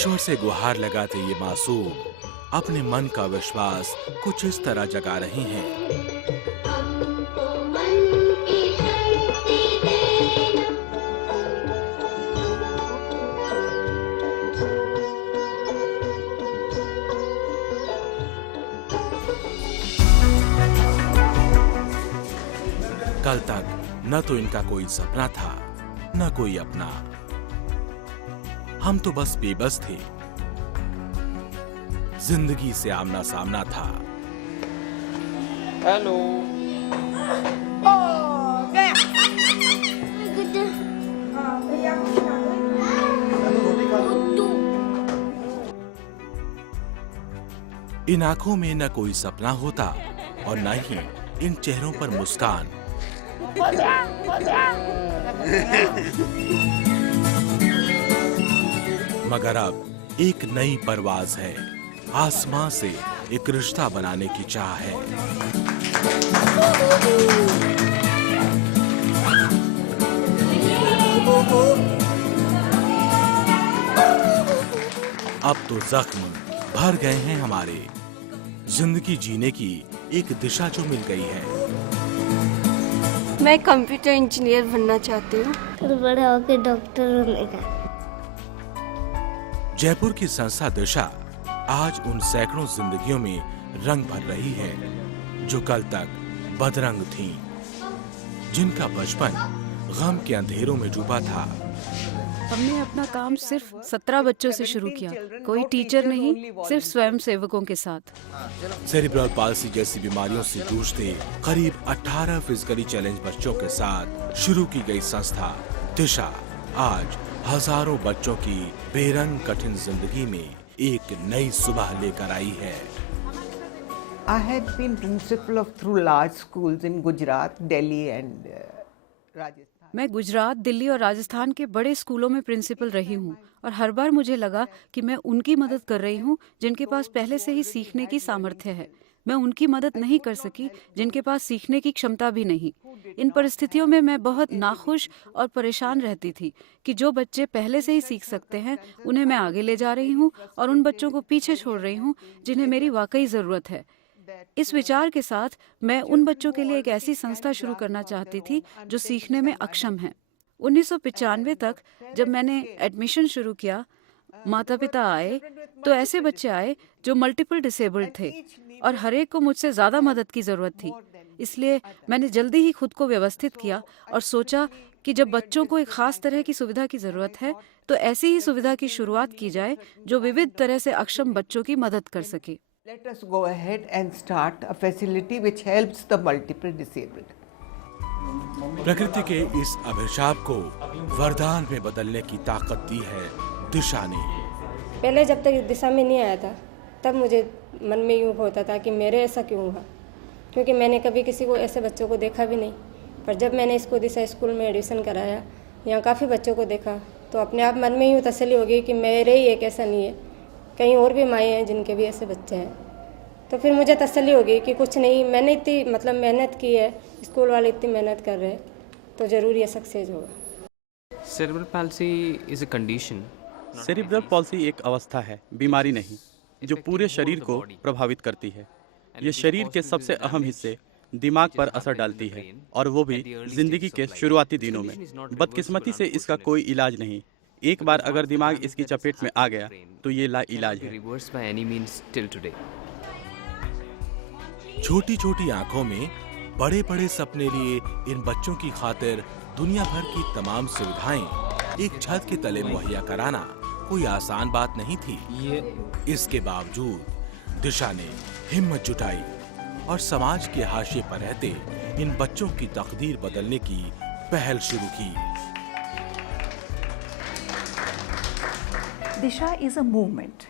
ईश्वर से गुहार लगाते ये मासूम अपने मन का विश्वास कुछ इस तरह जगा रही हैं। हमको मन की शक्ति देना। कल तक न तो इनका कोई सपना था, न कोई अपना। हम तो बस बेबस थे। जिंदगी से आमना सामना था। हेलो। इन आंखों में न कोई सपना होता और न ही इन चेहरों पर मुस्कान। मगर अब एक नई परवाज है। आसमां से एक रिश्ता बनाने की चाह है। अब तो जख्म भर गए हैं हमारे। जिंदगी जीने की एक दिशा जो मिल गई है। मैं कंप्यूटर इंजीनियर बनना चाहती हूँ। फिर बड़ा होकर डॉक्टर बनेगा। जयपुर की संस्था दिशा आज उन सैकड़ों जिंदगियों में रंग भर रही है जो कल तक बदरंग थीं, जिनका बचपन गम के अंधेरों में डूबा था। हमने अपना काम सिर्फ 17 बच्चों से शुरू किया। कोई टीचर नहीं, सिर्फ स्वयं सेवकों के साथ। सेरिब्रल पाल्सी जैसी बीमारियों से जूझते करीब 18 फिजिकली चैलेंज बच्चों के साथ शुरू की गई संस्था दिशा आज हजारों बच्चों की बेरंग कठिन जिंदगी में एक नई सुबह लेकर आई है। I had been principal of through large schools in Gujarat, Delhi and Rajasthan. मैं गुजरात, दिल्ली और राजस्थान के बड़े स्कूलों में प्रिंसिपल रही हूँ और हर बार मुझे लगा कि मैं उनकी मदद कर रही हूँ जिनके पास पहले से ही सीखने की सामर्थ्य है। मैं उनकी मदद नहीं कर सकी जिनके पास सीखने की क्षमता भी नहीं। इन परिस्थितियों में मैं बहुत नाखुश और परेशान रहती थी कि जो बच्चे पहले से ही सीख सकते हैं उन्हें मैं आगे ले जा रही हूँ और उन बच्चों को पीछे छोड़ रही हूँ जिन्हें मेरी वाकई ज़रूरत है। इस विचार के साथ मैं उन बच्चों के लिए एक ऐसी संस्था शुरू करना चाहती थी जो सीखने में अक्षम हैं। 1995 तक जब मैंने एडमिशन शुरू किया, माता पिता आए तो ऐसे बच्चे आए जो मल्टीपल डिसेबल्ड थे और हर एक को मुझसे ज़्यादा मदद की ज़रूरत थी। इसलिए मैंने जल्दी ही खुद को व्यवस्थित किया और सोचा कि जब बच्चों को एक ख़ास तरह की सुविधा की ज़रूरत है तो ऐसी ही सुविधा की शुरुआत की जाए जो विविध तरह से अक्षम बच्चों की मदद कर सके। Let us go ahead and start a facility which helps the multiple disabled. प्रकृति के इस अभिशाप को वरदान में बदलने की ताकत दी है दिशा ने। पहले जब तक दिशा में नहीं आया था तब मुझे मन में यूँ होता था कि मेरे ऐसा क्यों हुआ, क्योंकि मैंने कभी किसी को ऐसे बच्चों को देखा भी नहीं। पर जब मैंने इसको दिशा स्कूल में एडमिशन कराया, यहाँ काफ़ी बच्चों को देखा तो अपने आप मन में यूँ तसल्ली हो गई कि मेरे ही एक ऐसा नहीं है, कहीं और भी माएँ हैं जिनके भी ऐसे बच्चे हैं। तो फिर मुझे तसल्ली हो गई कि कुछ नहीं, मैंने इतनी मेहनत की है, स्कूल वाले इतनी मेहनत कर रहे हैं तो ज़रूर ये सक्सेस होगा। Cerebral palsy is a condition. Cerebral palsy एक अवस्था है, बीमारी नहीं, जो पूरे शरीर को प्रभावित करती है। ये शरीर के सबसे अहम हिस्से दिमाग पर असर डालती है और वो भी जिंदगी के शुरुआती दिनों में। बदकिस्मती से इसका कोई इलाज नहीं। एक बार अगर दिमाग इसकी चपेट में आ गया तो ये ला इलाज है। छोटी छोटी आंखों में बड़े बड़े सपने लिए इन बच्चों की खातिर दुनिया भर की तमाम सुविधाएं एक छत के तले मुहैया कराना कोई आसान बात नहीं थी। इसके बावजूद दिशा ने हिम्मत जुटाई और समाज के हाशिए पर रहते इन बच्चों की तकदीर बदलने की पहल शुरू की। दिशा is a movement.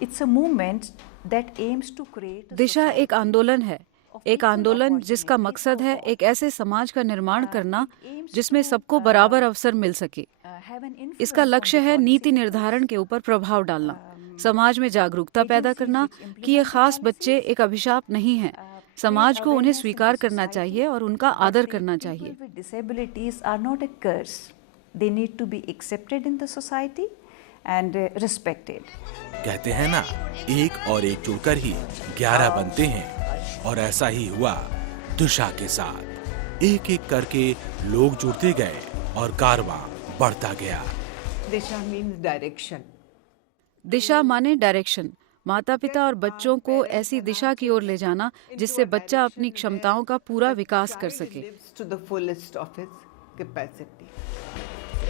It's a movement that aims to create. दिशा एक आंदोलन है, एक आंदोलन जिसका मकसद है एक ऐसे समाज का निर्माण करना जिसमें सबको बराबर अवसर मिल सके। इसका लक्ष्य है नीति निर्धारण के ऊपर प्रभाव डालना, समाज में जागरूकता पैदा करना कि ये खास बच्चे एक अभिशाप नहीं हैं। समाज को उन्हें स्वीकार करना चाहिए और उनका आदर करना चाहिए। Disabilities are not a curse. They need to be accepted in the society and respected. कहते हैं ना, एक और एक जुड़कर ही 11 बनते हैं, और ऐसा ही हुआ दिशा के साथ। एक एक करके लोग जुड़ते गए और कारवां बढ़ता गया। Disha means direction. दिशा माने डायरेक्शन, माता पिता और बच्चों को ऐसी दिशा की ओर ले जाना जिससे बच्चा अपनी क्षमताओं का पूरा विकास कर सके। Lives to the fullest of his capacity.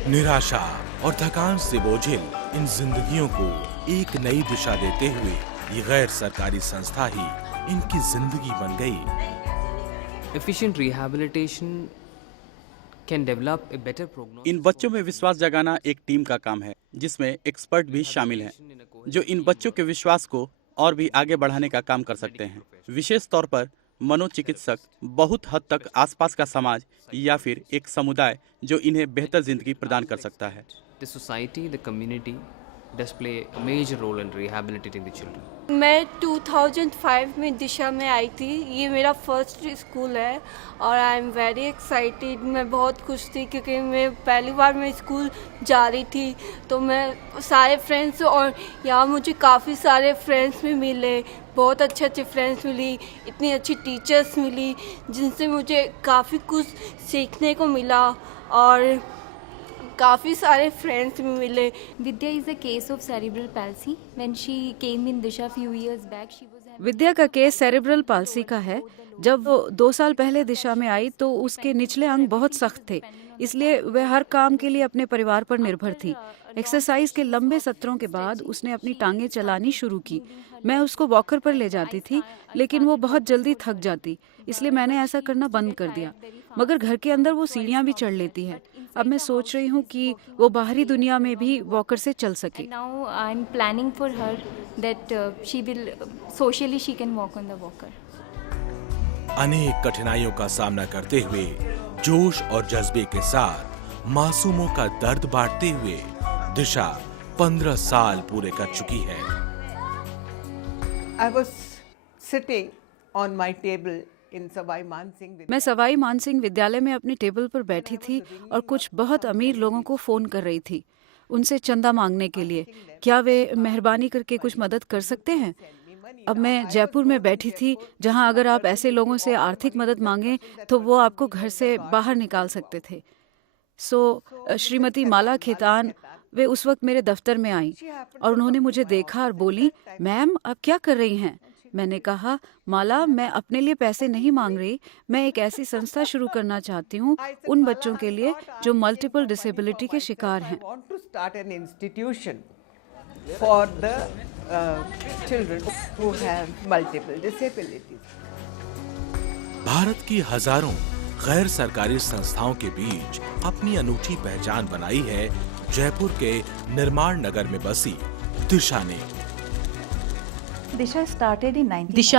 निराशा और थकान से बोझिल इन जिंदगियों को एक नई दिशा देते हुए ये गैर सरकारी संस्था ही इनकी जिंदगी बन गई। Efficient rehabilitation can develop a better prognosis. इन बच्चों में विश्वास जगाना एक टीम का काम है, जिसमें एक्सपर्ट भी शामिल हैं, जो इन बच्चों के विश्वास को और भी आगे बढ़ाने का काम कर सकते हैं। विशेष तौर पर मनोचिकित्सक बहुत हद तक आसपास का समाज या फिर एक समुदाय जो इन्हें बेहतर जिंदगी प्रदान कर सकता है। The society, the community does play a major role in rehabilitating the children. मैं 2005 में दिशा में आई थी। ये मेरा फर्स्ट स्कूल है और आई एम वेरी एक्साइटेड। मैं बहुत खुश थी क्योंकि मैं पहली बार मैं स्कूल जा रही थी, तो मैं सारे फ्रेंड्स, और यहाँ मुझे काफ़ी सारे फ्रेंड्स भी मिले, बहुत अच्छे अच्छे फ्रेंड्स मिली, इतनी अच्छी टीचर्स मिली जिनसे मुझे काफ़ी कुछ सीखने को मिला और काफ़ी सारे फ्रेंड्स भी मिले। Vidya is a case of cerebral palsy. When she came in Disha few years back, she was having विद्या का केस सेरेब्रल पाल्सी का है। जब वो 2 साल पहले दिशा में आई तो उसके निचले अंग बहुत सख्त थे, इसलिए वह हर काम के लिए अपने परिवार पर निर्भर थी। एक्सरसाइज के लंबे सत्रों के बाद उसने अपनी टांगें चलानी शुरू की। मैं उसको वॉकर पर ले जाती थी, लेकिन वो बहुत जल्दी थक जाती, इसलिए मैंने ऐसा करना बंद कर दिया। मगर घर के अंदर वो सीढ़ियाँ भी चढ़ लेती है। अब मैं सोच रही हूँ कि वो बाहरी दुनिया में भी वॉकर से चल सके। and now I'm planning for her that she will socially she can walk on the walker. अनेक कठिनाइयों का सामना करते हुए जोश और जज्बे के साथ मासूमों का दर्द बांटते हुए दिशा 15 साल पूरे कर चुकी है। I was sitting on my table in Savai Mansingh. मैं सवाई मानसिंह विद्यालय में अपनी टेबल पर बैठी थी और कुछ बहुत अमीर लोगों को फोन कर रही थी, उनसे चंदा मांगने के लिए। क्या वे मेहरबानी करके कुछ मदद कर सकते हैं? अब मैं जयपुर में बैठी थी, जहां अगर आप ऐसे लोगों से आर्थिक मदद मांगें तो वो आपको घर से बाहर निकाल सकते थे। श्रीमती माला खेतान, वे उस वक्त मेरे दफ्तर में आई और उन्होंने मुझे देखा और बोली, मैम आप क्या कर रही हैं? मैंने कहा, माला मैं अपने लिए पैसे नहीं मांग रही, मैं एक ऐसी संस्था शुरू करना चाहती हूँ उन बच्चों के लिए जो मल्टीपल डिसेबिलिटी के शिकार हैं। I want to start an institution for the children who have multiple disabilities. Bharat की हजारों गैर सरकारी संस्थाओं के बीच अपनी अनूठी पहचान बनाई है जयपुर के निर्माण नगर में बसी दिशा ने। दिशा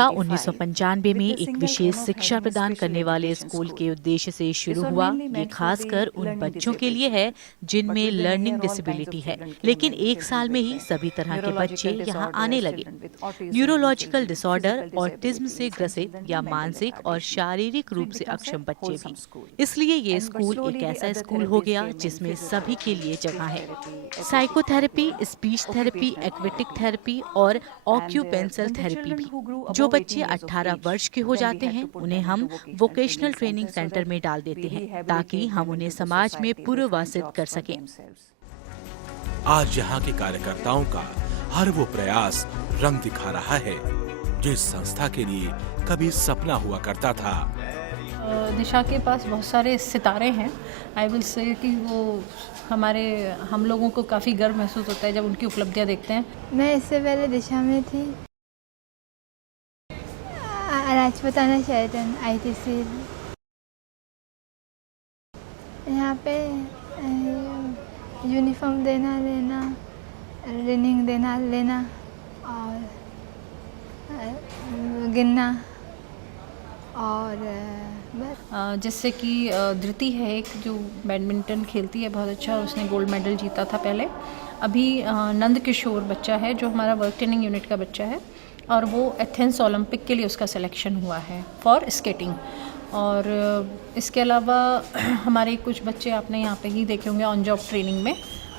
1995 में एक विशेष शिक्षा प्रदान करने वाले स्कूल के उद्देश्य से शुरू हुआ। ये खासकर उन बच्चों के लिए है जिनमें लर्निंग डिसेबिलिटी है, लेकिन एक साल में ही सभी तरह के बच्चे यहाँ आने लगे। न्यूरोलॉजिकल डिसऑर्डर, ऑटिज्म से ग्रसित या मानसिक और शारीरिक रूप से अक्षम बच्चे भी। इसलिए ये स्कूल एक ऐसा स्कूल हो गया जिसमें सभी के लिए जगह है। Psychotherapy, speech therapy, aquatic therapy और ऑक्यूपेंशनल थेरेपी भी। जो बच्चे 18 वर्ष के हो जाते हैं उन्हें हम वोकेशनल ट्रेनिंग सेंटर में डाल देते हैं ताकि हम उन्हें समाज में पुनर्वासित कर सकें। आज यहाँ के कार्यकर्ताओं का हर वो प्रयास रंग दिखा रहा है जिस संस्था के लिए कभी सपना हुआ करता था। दिशा के पास बहुत सारे सितारे हैं। आई विल से कि वो हम लोगों को काफ़ी गर्व महसूस होता है जब उनकी उपलब्धियां देखते हैं। मैं इससे पहले दिशा में थी, राजपूताना शेल्टन ITC। यहाँ पे यूनिफॉर्म देना लेना, रनिंग देना लेना और गिनना और जिससे कि धृति है एक जो बैडमिंटन खेलती है बहुत अच्छा, उसने गोल्ड मेडल जीता था पहले। अभी नंद किशोर बच्चा है जो हमारा वर्क ट्रेनिंग यूनिट का बच्चा है और वो एथेंस ओलंपिक के लिए उसका सिलेक्शन हुआ है फॉर स्केटिंग। और इसके अलावा हमारे कुछ बच्चे आपने यहाँ पे ही देखे होंगे ऑन जॉब ट्रेनिंग में,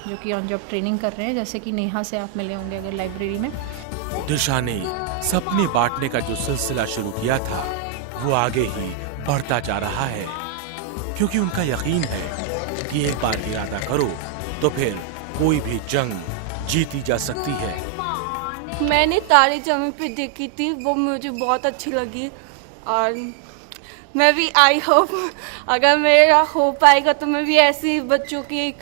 जो कि ऑन जॉब ट्रेनिंग कर रहे हैं, जैसे कि नेहा से आप मिले होंगे अगर लाइब्रेरी में। दिशा ने सपने बांटने का जो सिलसिला शुरू किया था वो आगे ही बढ़ता जा रहा है, क्योंकि उनका यकीन है कि एक बार इरादा करो तो फिर कोई भी जंग जीती जा सकती है। मैंने तारे ज़मीं पे देखी थी, वो मुझे बहुत अच्छी लगी और मैं भी आई होप अगर मेरा हो पाएगा तो मैं भी ऐसे बच्चों की एक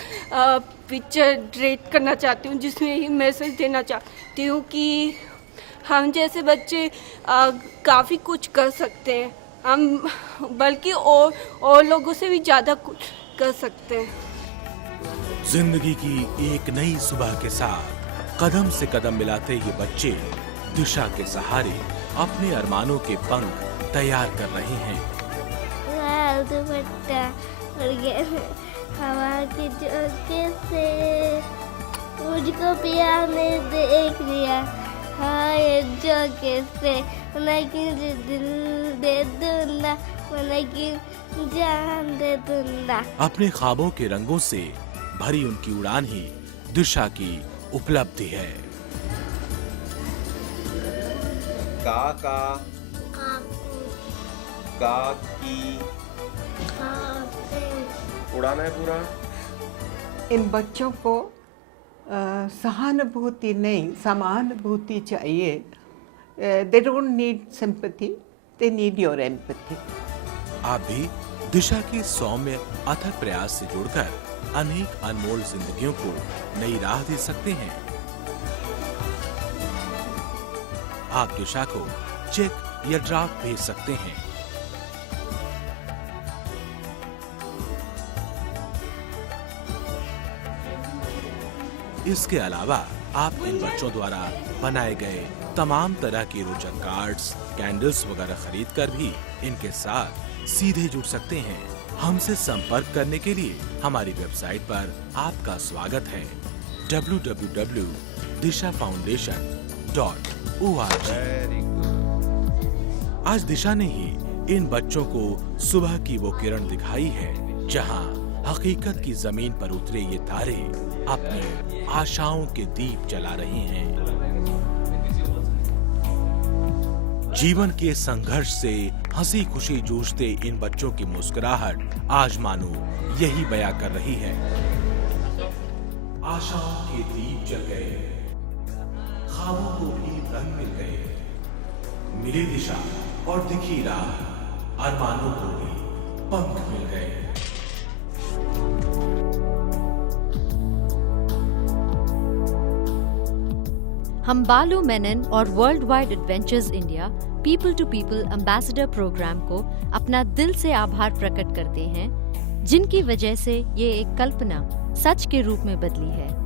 पिक्चर डायरेक्ट करना चाहती हूँ, जिसमें ही मैसेज देना चाहती हूँ कि हम जैसे बच्चे काफ़ी कुछ कर सकते हैं, हम बल्कि और लोगों से भी ज़्यादा कुछ कर सकते हैं। जिंदगी की एक नई सुबह के साथ कदम से कदम मिलाते ये बच्चे दिशा के सहारे अपने अरमानों के पंख तैयार कर रहे हैं। लाल दुपट्टा और हवा के झोंके से मुझको पिया ने देख लिया, हाय झोंके से लेकिन दिल दे दूंगा, लेकिन जान दे दूंगा। अपने ख्वाबों के रंगों से भरी उनकी उड़ान ही दिशा की उपलब्धि है। काका, काकी, उड़ाना है पूरा। इन बच्चों को सहानुभूति नहीं, समानुभूति चाहिए। They don't need sympathy, they need your empathy. आप भी दिशा के सौम्य अथक प्रयास से जुड़कर अनेक अनमोल जिंदगियों को नई राह दे सकते हैं। आप दिशा को चेक या ड्राफ्ट भेज सकते हैं। इसके अलावा आप इन बच्चों द्वारा बनाए गए तमाम तरह के रोचक कार्ड्स, कैंडल्स वगैरह खरीदकर भी इनके साथ सीधे जुड़ सकते हैं। हमसे संपर्क करने के लिए हमारी वेबसाइट पर आपका स्वागत है www.dishafoundation.org। आज दिशा ने ही इन बच्चों को सुबह की वो किरण दिखाई है जहां हकीकत की जमीन पर उतरे ये तारे अपनी आशाओं के दीप जला रहे हैं। जीवन के संघर्ष से हंसी खुशी जूझते इन बच्चों की मुस्कुराहट आज मानो यही बयां कर रही है। आशाओं के दीप जल गए, ख्वाबों को भी रंग मिल गए, मिली दिशा और दिखी राह, अरमानों को भी पंख मिल गए। हम बालू मेनन और world wide adventures India people to people ambassador programme को अपना दिल से आभार प्रकट करते हैं, जिनकी वजह से ये एक कल्पना सच के रूप में बदली है।